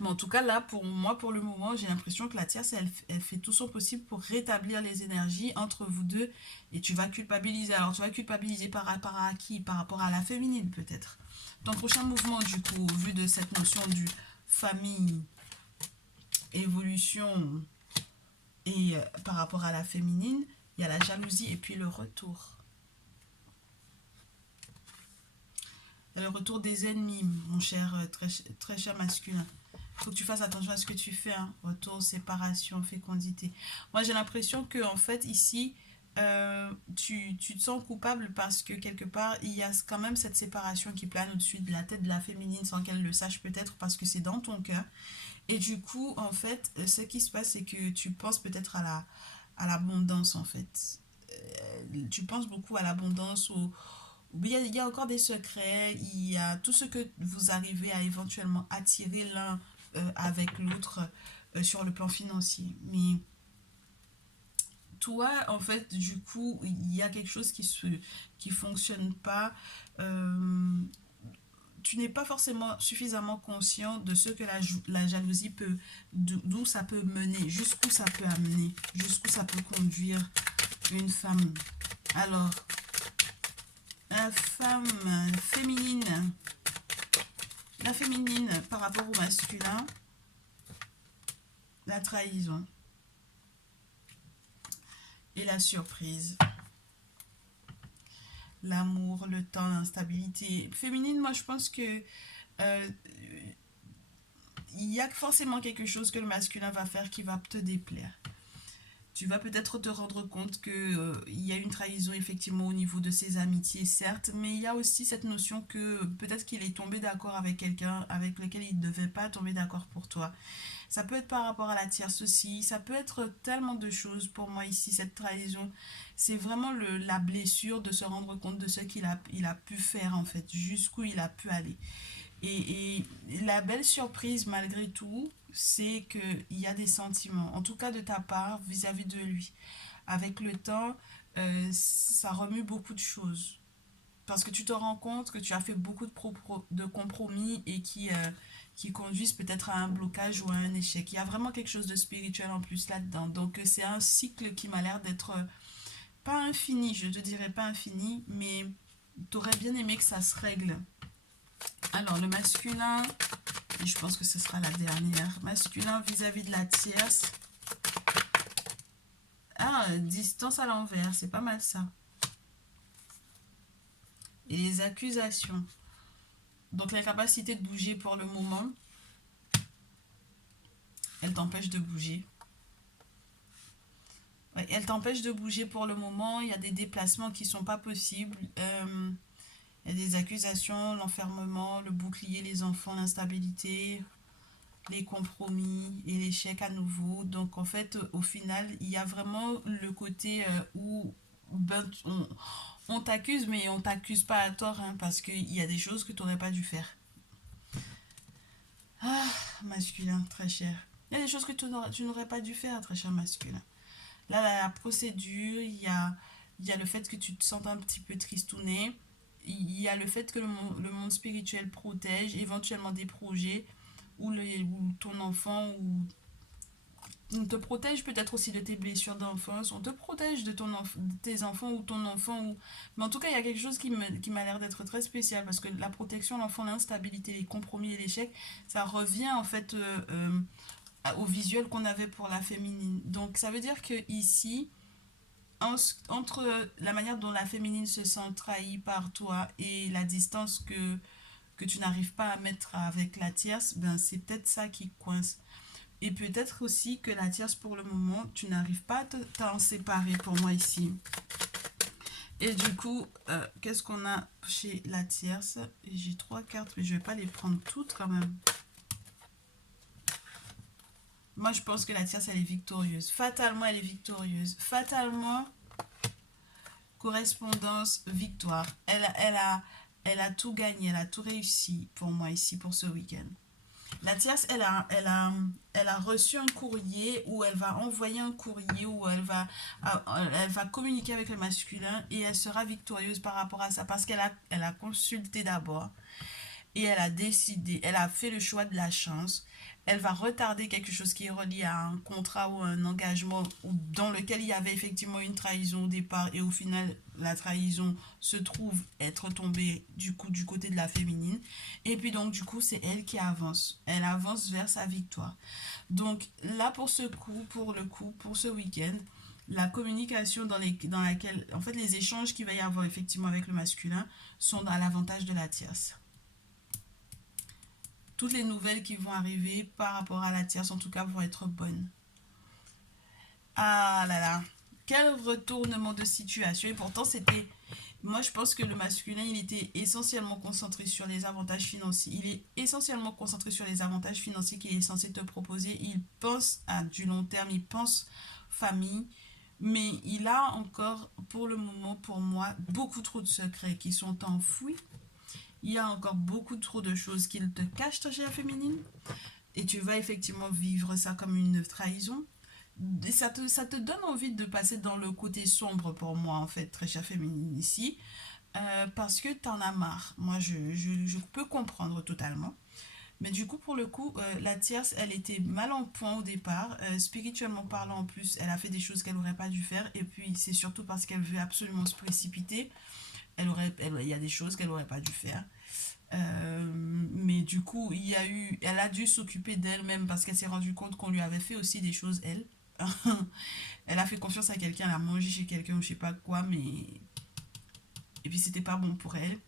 Mais en tout cas, là, pour moi, pour le moment, j'ai l'impression que la tierce, elle fait tout son possible pour rétablir les énergies entre vous deux. Et tu vas culpabiliser. Alors, tu vas culpabiliser par rapport à qui? Par rapport à la féminine, peut-être. Ton prochain mouvement, du coup, au vu de cette notion du famille, évolution, et par rapport à la féminine, il y a la jalousie et puis le retour. Le retour des ennemis, mon cher, très, très cher masculin. Il faut que tu fasses attention à ce que tu fais. Hein. Retour, séparation, fécondité. Moi, j'ai l'impression que, en fait, ici, tu te sens coupable parce que, quelque part, il y a quand même cette séparation qui plane au-dessus de la tête de la féminine sans qu'elle le sache peut-être parce que c'est dans ton cœur. Et du coup, en fait, ce qui se passe, c'est que tu penses peut-être à l'abondance, en fait. Tu penses beaucoup à l'abondance, il y a encore des secrets, il y a tout ce que vous arrivez à éventuellement attirer l'un avec l'autre sur le plan financier. Mais toi, en fait, du coup, il y a quelque chose qui fonctionne pas. Euh, Tu n'es pas forcément suffisamment conscient de ce que la jalousie peut, d'où ça peut mener, jusqu'où ça peut amener, jusqu'où ça peut conduire une femme. Alors, la femme féminine, la féminine par rapport au masculin, la trahison et la surprise. L'amour, le temps, l'instabilité. Féminine, moi je pense que euh, il y a forcément quelque chose que le masculin va faire qui va te déplaire. Tu vas peut-être te rendre compte que il y a une trahison effectivement au niveau de ses amitiés, certes, mais il y a aussi cette notion que peut-être qu'il est tombé d'accord avec quelqu'un avec lequel il ne devait pas tomber d'accord pour toi. Ça peut être par rapport à la tierce aussi, ça peut être tellement de choses pour moi ici, cette trahison. C'est vraiment la blessure de se rendre compte de ce il a pu faire en fait, jusqu'où il a pu aller. Et la belle surprise, malgré tout, c'est qu'il y a des sentiments, en tout cas de ta part, vis-à-vis de lui. Avec le temps, ça remue beaucoup de choses. Parce que tu te rends compte que tu as fait beaucoup de compromis et qui conduisent peut-être à un blocage ou à un échec. Il y a vraiment quelque chose de spirituel en plus là-dedans. Donc c'est un cycle qui m'a l'air d'être pas infini, je ne te dirais pas infini, mais tu aurais bien aimé que ça se règle. Alors, le masculin, et je pense que ce sera la dernière. Masculin vis-à-vis de la tierce. Ah, distance à l'envers, c'est pas mal ça. Et les accusations. Donc, l'incapacité de bouger pour le moment, elle t'empêche de bouger. Ouais, elle t'empêche de bouger pour le moment. Il y a des déplacements qui sont pas possibles. Il y a des accusations, l'enfermement, le bouclier, les enfants, l'instabilité, les compromis et l'échec à nouveau. Donc en fait, au final, il y a vraiment le côté où ben, on t'accuse, mais on t'accuse pas à tort, hein, parce qu'il y a des choses que tu n'aurais pas dû faire. Ah, masculin, très cher. Il y a des choses que tu n'aurais pas dû faire, très cher masculin. Là, la procédure, il y a le fait que tu te sens un petit peu tristouné. Il y a le fait que le monde spirituel protège éventuellement des projets où ton enfant ou On te protège peut-être aussi de tes blessures d'enfance, on te protège de, de tes enfants ou ton enfant. Mais en tout cas, il y a quelque chose qui m'a l'air d'être très spécial parce que la protection, l'enfant, l'instabilité, les compromis et l'échec, ça revient en fait au visuel qu'on avait pour la féminine. Donc ça veut dire que ici, entre la manière dont la féminine se sent trahie par toi et la distance que tu n'arrives pas à mettre avec la tierce, ben c'est peut-être ça qui coince. Et peut-être aussi que la tierce, pour le moment, tu n'arrives pas à t'en séparer pour moi ici. Et du coup, qu'est-ce qu'on a chez la tierce? J'ai 3 cartes, mais je ne vais pas les prendre toutes quand même. Moi, je pense que la tierce, elle est victorieuse. Fatalement, elle est victorieuse. Fatalement, correspondance, victoire. Elle a tout gagné, elle a tout réussi pour moi ici, pour ce week-end. La tierce, elle a reçu un courrier ou elle va envoyer un courrier ou elle va communiquer avec le masculin et elle sera victorieuse par rapport à ça parce elle a consulté d'abord et elle a décidé, elle a fait le choix de la chance. Elle va retarder quelque chose qui est relié à un contrat ou un engagement dans lequel il y avait effectivement une trahison au départ et au final la trahison se trouve être tombée du coup du côté de la féminine et puis donc du coup c'est elle qui avance, elle avance vers sa victoire. Donc là pour ce coup, pour ce week-end, la communication dans laquelle en fait les échanges qu'il va y avoir effectivement avec le masculin sont à l'avantage de la tierce. Toutes les nouvelles qui vont arriver par rapport à la tierce, en tout cas, vont être bonnes. Ah là là, quel retournement de situation. Et pourtant, c'était... Moi, je pense que le masculin, il était essentiellement concentré sur les avantages financiers. Il est essentiellement concentré sur les avantages financiers qu'il est censé te proposer. Il pense à du long terme, il pense famille. Mais il a encore, pour le moment, pour moi, beaucoup trop de secrets qui sont enfouis. Il y a encore beaucoup trop de choses qu'il te cache, ta chère féminine. Et tu vas effectivement vivre ça comme une trahison. Et ça te donne envie de passer dans le côté sombre pour moi, en fait, très chère féminine ici. Parce que t'en as marre. Moi, je peux comprendre totalement. Mais du coup, pour le coup, la tierce, elle était mal en point au départ. Spirituellement parlant, en plus, elle a fait des choses qu'elle n'aurait pas dû faire. Et puis, c'est surtout parce qu'elle veut absolument se précipiter. Il y a des choses qu'elle n'aurait pas dû faire. Mais du coup, elle a dû s'occuper d'elle-même parce qu'elle s'est rendue compte qu'on lui avait fait aussi des choses, elle. Elle a fait confiance à quelqu'un, elle a mangé chez quelqu'un ou je sais pas quoi, mais... Et puis c'était pas bon pour elle.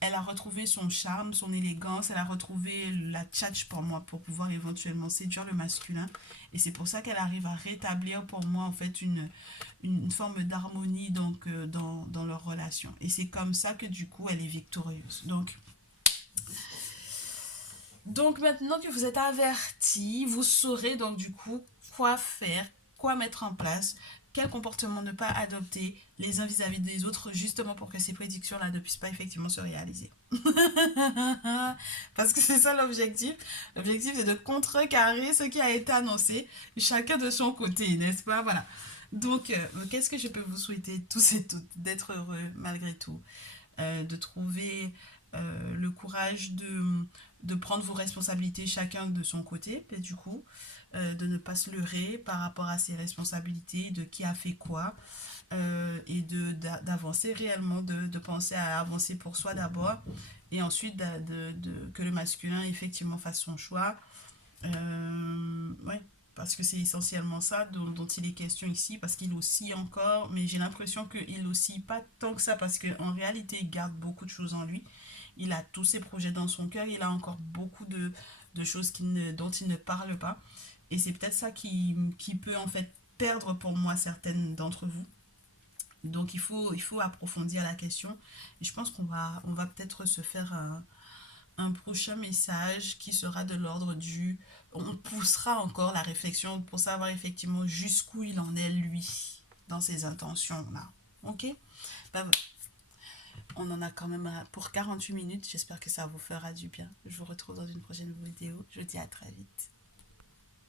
Elle a retrouvé son charme, son élégance, elle a retrouvé la tchatch pour moi pour pouvoir éventuellement séduire le masculin. Et c'est pour ça qu'elle arrive à rétablir pour moi en fait une forme d'harmonie donc dans leur relation. Et c'est comme ça que du coup elle est victorieuse. Donc maintenant que vous êtes avertis, vous saurez donc du coup quoi faire, quoi mettre en place, quel comportement ne pas adopter les uns vis-à-vis des autres, justement pour que ces prédictions-là ne puissent pas effectivement se réaliser. Parce que c'est ça l'objectif. L'objectif c'est de contrecarrer ce qui a été annoncé, chacun de son côté, n'est-ce pas? Voilà. Donc, qu'est-ce que je peux vous souhaiter tous et toutes? D'être heureux malgré tout, de trouver le courage de prendre vos responsabilités chacun de son côté, et du coup, de ne pas se leurrer par rapport à ses responsabilités, de qui a fait quoi, et d'avancer réellement, de penser à avancer pour soi d'abord, et ensuite que le masculin effectivement fasse son choix. Ouais, parce que c'est essentiellement ça dont il est question ici, parce qu'il oscille encore, mais j'ai l'impression qu'il oscille pas tant que ça, parce qu'en réalité, il garde beaucoup de choses en lui. Il a tous ses projets dans son cœur, il a encore beaucoup de choses dont il ne parle pas. Et c'est peut-être ça qui peut en fait perdre pour moi certaines d'entre vous. Donc il faut approfondir la question. Et je pense on va peut-être se faire un prochain message qui sera de l'ordre du... On poussera encore la réflexion pour savoir effectivement jusqu'où il en est lui dans ses intentions-là. Ok? Ben, on en a quand même pour 48 minutes. J'espère que ça vous fera du bien. Je vous retrouve dans une prochaine vidéo. Je vous dis à très vite.